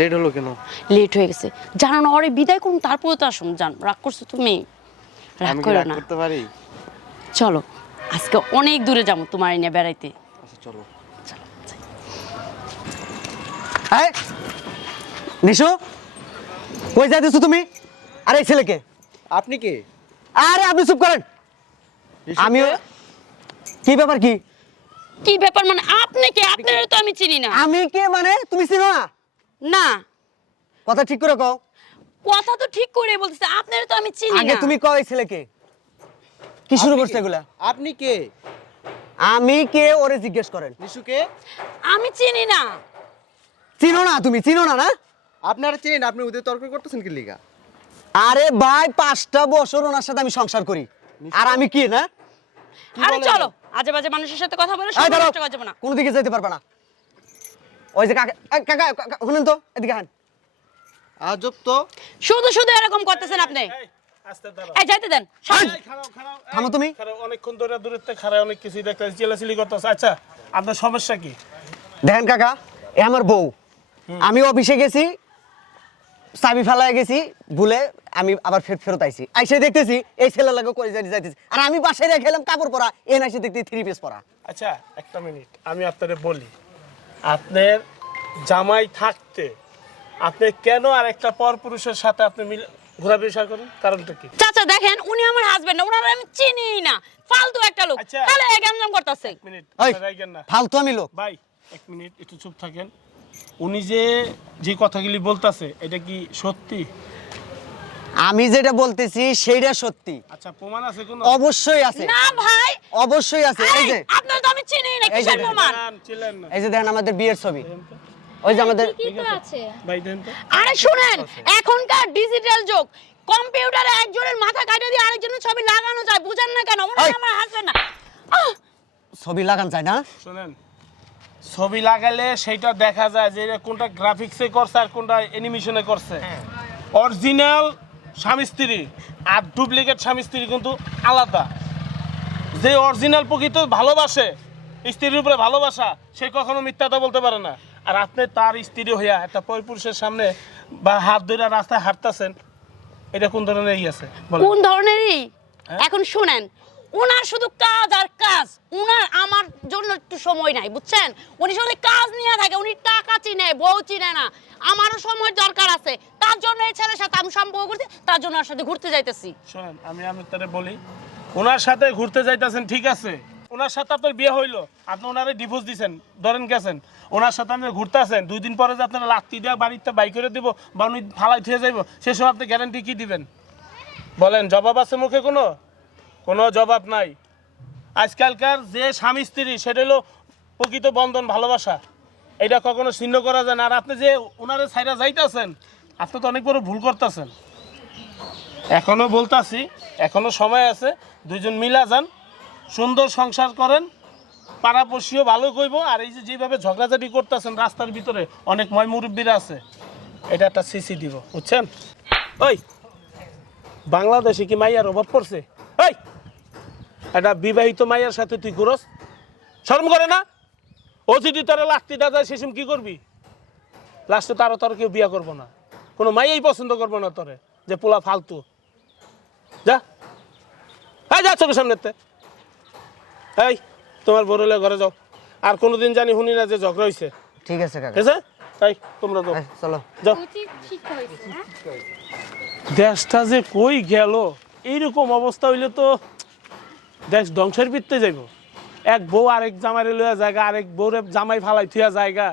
Late হলো কেন? Late হয়ে গেছে। জানো না ওরে বিদায় করুন তারপরে তো আসুন। জান রাগ করছ তুমি? রাগ করো না। করতে পারি? চলো আজকে অনেক দূরে যাব তোমার নিয়ে বেড়াইতে। আচ্ছা চলো। হ্যাঁ নিশু কই যাইতেছো তুমি? আরে এই ছেলেকে। আপনি কে? আরে আপনি চুপ করেন। আমিও কি ব্যাপার কি? কি ব্যাপার মানে আপনি কে? আপনার তো আমি চিনি না। আমি কে মানে? তুমি চিনো না? না। কথা ঠিক করে কও। কথা তো ঠিক করে বলতেছে আপনার তো আমি চিনি আগে না। তুমি কও এই ছেলেকে। কি শুরু করছে এগুলা? আপনি কে? আমি কে ওরে জিজ্ঞেস করেন। নিশু কে আমি চিনি না। চিনো না তুমি চিনো না না? আপনারা চেনেন আপনি ওদের তর্ক করতেছেন কি লিগা? আরে ভাই পাঁচটা বছর ওনার সাথে আমি সংসার করি। আর আমি কি না? আরে বলেন? চলো আজে বাজে মানুষের সাথে কথা বলে সময় নষ্ট করা যাবে না। কোনো দিকে যেতে পারবে না। ওই যে কাকা কাকা শুনেন তো এদিকে হান আজব তো। শুধু শুধু এরকম করতেছেন আপনি? এই যাইতে দেন সরেন। এই, খাড়াও, খাড়াও, এই, থামো তুমি। অনেকক্ষণ ধরে দূরের থেকে অনেক কিছুই দেখতে চিলাচিলি করতেছে। আচ্ছা আপনার সমস্যা কি? দেখেন কাকা এ আমার বউ। আমি অফিসে গেছি চাবি ফেলায় গেছি ভুলে আমি আবার ফের ফেরত আইছি। আইসে দেখতেছি এই ছেলে লাগে করে যাই যাইতেছি। আর আমি বাসায় রেখে এলাম কাপড় পরা এ নাইসে দেখতে থ্রি পিস পরা। আচ্ছা একটা মিনিট আমি আপনাদের বলি। আপনার জামাই থাকতে আপনি কেন আর একটা পরপুরুষের সাথে আপনি মিলে ঘোরাফেরা করেন? কারণটা কি? চাচা দেখেন উনি আমার হাজবেন্ড ওনার আমি চিনি না। ফালতু একটা লোক। আচ্ছা। তাহলে গ্যাঞ্জাম করতেছে। মিনিট রাইগেন না। ফালতু আমি লোক। ভাই এক মিনিট একটু চুপ থাকেন। উনি যে যে কথাগুলি বলতাছে এটা কি সত্যি? আমি যেটা বলতেছি সেইটা সত্যি। আচ্ছা প্রমাণ আছে কোনো? অবশ্যই আছে। না ভাই। অবশ্যই আছে। এই যে আপনার তো আমি চিনি না কিসের দেখেন। প্রমাণ? এই যে দেখেন আমাদের বিয়ের ছবি। ওই যে আমাদের ভাই দেন তো। আরে শুনেন এখনকার ডিজিটাল যুগ কম্পিউটারে একজনের মাথা কাটে দিয়ে আরেকজনের ছবি লাগানো যায় বুঝেন না কেন? উনি ওই। আমার হাজবেন্ড না। ছবি লাগান যায় না? শোনেন ছবি লাগালে সেইটা দেখা যায় যে কোনটা গ্রাফিক্সে করছে আর কোনটা অ্যানিমেশনে করছে। অরিজিনাল স্বামী স্ত্রী আর ডুপ্লিকেট স্বামী স্ত্রী কিন্তু আলাদা। যে অরিজিনাল প্রকৃত ভালোবাসে স্ত্রীর উপরে ভালোবাসা সে কখনো মিথ্যাটা বলতে পারে না। আর আপনি তার স্ত্রী হইয়া একটা পরিপুরুষের সামনে বা হাত ধরে রাস্তায় হাঁটতেছেন এটা কোন ধরনের ই আছে? কোন ধরনেরই হ্যাঁ? এখন শুনেন ওনার শুধু কাজ আর কাজ উনার আমার জন্য একটু সময় নাই বুঝছেন? উনি শুধু কাজ নিয়ে থাকে উনি টাকা চিনে বউ চিনে না আমারও সময় দরকার তার জন্য এই সাথে আমি সম্পর্ক করছি তার জন্য ওর সাথে ঘুরতে যাইতেছি। শোনেন, আমি আপনার বলি, ওনার সাথে ঘুরতে যাইতেছেন, ঠিক আছে? ওনার সাথে আপনার বিয়ে হইল, আপনি ওনারে ডিভোর্স দিছেন, ধরেন গেছেন। ওনার সাথে আপনি ঘুরতে আসেন দুই দিন পরে যে আপনারা লাত্তি দেওয়া বাড়িতে বাই করে দিব, বা উনি ফালাই থুয়ে যাইব সেসব আপনি গ্যারান্টি কি দিবেন? বলেন, জবাব আছে মুখে কোনো? কোনো জবাব নাই। আজকালকার যে স্বামী স্ত্রী, সেটা হলো প্রকৃত বন্ধন, ভালোবাসা। এটা কখনো ছিন্ন করা যায় না। আর আপনি যে ওনারে সাইরা যাইতেছেন আপনি তো অনেক বড় ভুল করতেছেন। এখনও বলতাছি, এখনও সময় আছে, দুইজন মিলা যান, সুন্দর সংসার করেন, পাড়াপড়শিও ভালো কইব, আর এই যে যেভাবে ঝগড়াঝাটি করতেছেন রাস্তার ভিতরে, অনেক ময় মুরব্বীরা আছে, এটা একটা সিসি দিব, বুঝছেন? ওই, বাংলাদেশে কি মাইয়ার অভাব পড়ছে? ওই, একটা বিবাহিত মাইয়ার সাথে তুই ঘুরস? শরম করে না? ও যদি তোরা লাস্তি দাদা সেসম কি করবি? লাস্টে তারও তোর কেউ বিয়া করব না। কোনো মাইয়াই পছন্দ করব না তোরে যে পোলা ফালতু। যা। এই যা চোখের সামনেতে। এই তোমার বড়লে ঘরে যাও। আর কোনোদিন জানি শুনি না যে ঝগড়া হয়েছে ঠিক আছে কাকা। ঠিক আছে তাই তোমরা যাও। চলো। যাও। দেশটা যে কই গেল এইরকম অবস্থা হইলে তো দেশ ধ্বংসের ভিত্তে যাইব। এক বউ আরেক জামাই লইয়া জায়গা আরেক বউরে জামাই ফালাই থুয়া জায়গা।